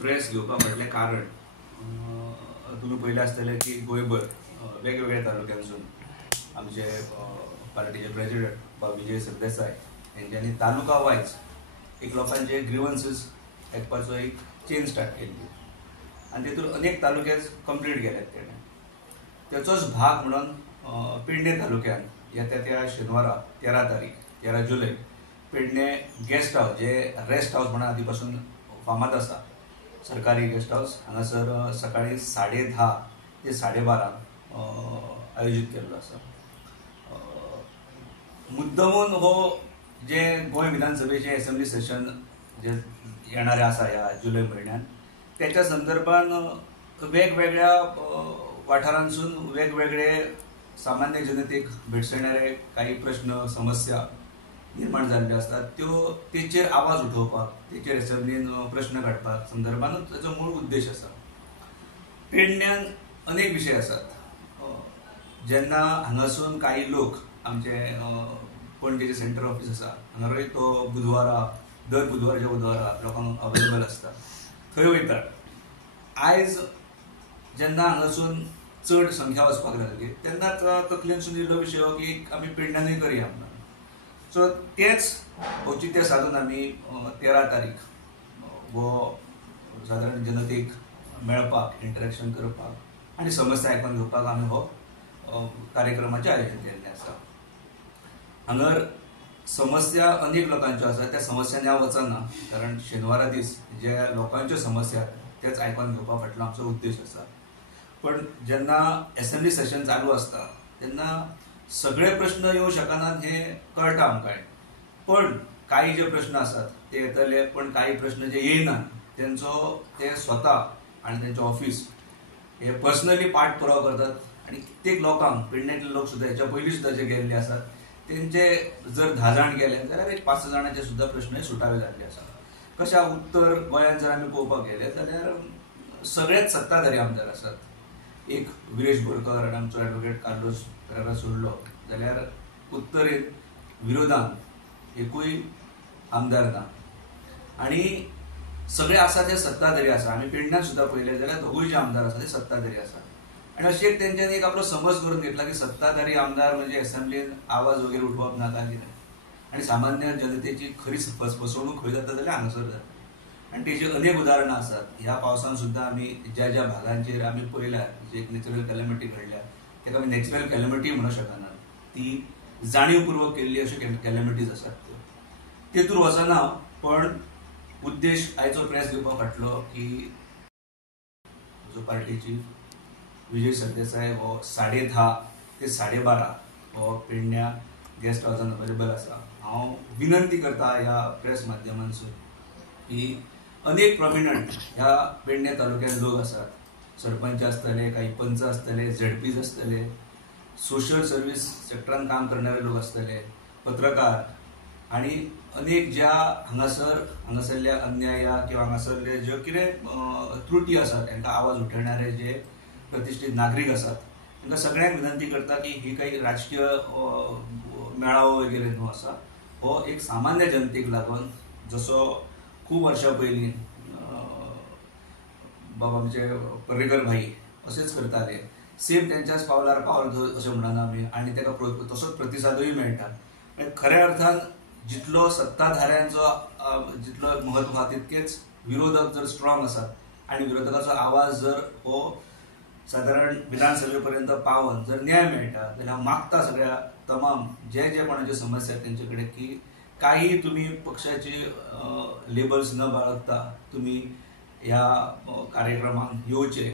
Press घेवपाक म्हटलें कारण तुम्ही पळयलें आसतलें की गोंयभर वेगवेगळ्या तालुक्यांसून आमचे पार्टीचे प्रेसिडेंट विजय सरदेसाय यांच्यानी तालुका वायज एक लोकांचे ग्रीवन्सीस आयकपाचो एक चेन स्टार्ट केल्ली आनी तेतून अनेक तालुके कंप्लीट केल्यात तेणें. तेचोच भाग म्हणून पेडणे तालुक्यात येत्या त्या शेनवारा 13 जुलय पेडणे गेस्ट हाऊस जे रेस्ट हाऊस म्हणून आदी पासून फामाद आसा, सरकारी गेस्ट हाऊस हांगासर सकाळी 10:30 ते 12:30 आयोजीत केल्लो आसा. मुद्दमून हो जे गोंय विधानसभेचे असेंब्ली सेशन जे येणारे आसा ह्या जुलय म्हयन्यात त्याच्या संदर्भान वेगवेगळ्या वाठारांसून वेगवेगळे सामान्य जनतेक भेडसणारे काही प्रश्न समस्या निर्माण जाल्ल्यो असतात त्यो तेचेर आवाज उठोवपाक, तेचेर असेंब्लीन प्रश्न काडपाक संदर्भान ताचो मूळ उद्देश आसा. पेडण्यान अनेक विशय आसात. जेन्ना हांगासून काही लोक आमचे पणजेचे सेंटर ऑफिस आसा हांगा तो दर बुधवारा लोकांक अवेलेबल आसता, थंय वयतात. आयज जेन्ना हांगासून चड संख्या वचपाक लागली तेन्नाच तकलेनसून येयल्लो विशय हो की आमी पेडण्यांनूय करया म्हणून. सो तेच औचित्य साधून आमी 13 तारीख हो सादारण जनतेक मेळपाक, इंटरेक्शन करपाक आनी समस्या आयकून घेवपाक आमी हो कार्यक्रमाचें आयोजन केल्लें आसा. हांगर समस्या अनेक लोकांच्यो आसा, त्या समस्यांनी हांव वचना कारण शेनवारा दीस जे लोकांच्यो समस्या तेच आयकून घेवपा फाटलो आमचो उद्देश आसा. पण जेन्ना असेंब्ली सेशन चालू आसता तेन्ना सगळे प्रश्न येवं शकनात हे कळटा आमकां. पण काही जे प्रश्न आसात ते येतले, पण काही प्रश्न जे येयनात तेंचो ते स्वता आनी तेंचें ऑफिस हे पर्सनली पाठपुरावो करतात आनी कित्येक लोकांक, पेडण्यातले लोक सुद्धा हेच्या पयलीं सुद्धा जे गेल्ले आसात तेंचे जर 10 जाण गेले जाल्यार एक 5 जाणांचे सुद्धा प्रश्न सुटावे जाल्ले आसा. कशा उत्तर गोंयांत जर आमी पळोवपाक गेले जाल्यार सगळेच सत्ताधारी आमदार आसात. एक विरेश बोरकर आनी आमचो एडवोकेट कार्लोस पेरेरा सोडलो जाल्यार उत्तरेन विरोधांत एकूय आमदार ना. आनी सगळे आसा ते सत्ताधारी आसा. आमी पेडण्यात सुद्धा पळयले जाल्यार दोगूय जे आमदार आसा ते सत्ताधारी आसा. आनी अशी एक तेंच्यांनी एक आपलो समज करून घेतला की सत्ताधारी आमदार म्हणजे असेंब्लीन आवाज वगैरे उठोवप नाका कितें. आनी सामान्य जनतेची खरी फसवणूक खंय जाता जाल्यार हांगासर जाता. आनी तेजी अनेक उदाहरणां आसात. ह्या पावसान सुद्धा आमी ज्या भागांचेर आमी पळयल्या जी एक नॅचरल कॅलॅमिटी घडल्या ताका आमी नॅचरल कॅलॅमिटी म्हणूंक शकना, ती जाणीवपूर्वक केल्ली अशी कॅलॅमिटीज आसात. तेतूर वचना, पण उद्देश आयचो प्रेस घेवपा फाटलो की जो पार्टीची विजय सरदेसाय हो 10:30 ते 12:30 हो पेडण्या गेस्ट हाऊसान अवेलेबल आसा. हांव विनंती करता ह्या प्रेस माध्यमांसून की अनेक प्रॉमिनंट ह्या पेडणे तालुक्यात लोक आसात. सरपंच आसतले, काही पंच आसतले, झेडपीज आसतले, सोशल सर्व्हिस सेक्टरान काम करणारे लोक आसतले, पत्रकार आनी अनेक ज्या हांगासरल्या अन्याया किंवा हांगासरले ज्यो कितें त्रुटी आसात तांकां आवाज उठयणारे जे प्रतिश्ठीत नागरीक आसात तांकां सगळ्यांक विनंती करता की ही काही राजकीय मेळावो वगैरे न्हू आसा. हो एक सामान्य जनतेक लागून जसो खूब वर्सां पयलीं बाबा आमचे पर्रेकर भाई अशेंच करताले, सेम तेंच्याच पावलार पावल अशें म्हणना आमी, आनी ताका तसोच प्रतिसादूय मेळटा. खऱ्या अर्थान जितलो सत्ताधाऱ्यांचो जितलो महत्व आहा तितकेच विरोधक जर स्ट्रॉंग आसात आनी विरोधकाचो आवाज जर हो सादारण विधानसभे पर्यंत पावन जर न्याय मेळटा जाल्यार हांव मागता सगळ्या तमाम जे कोणाच्यो समस्या तेंचे कडेन की काही तुम्ही पक्षाचे लेबल्स न बाळगता तुम्ही ह्या कार्यक्रमांक येवचे.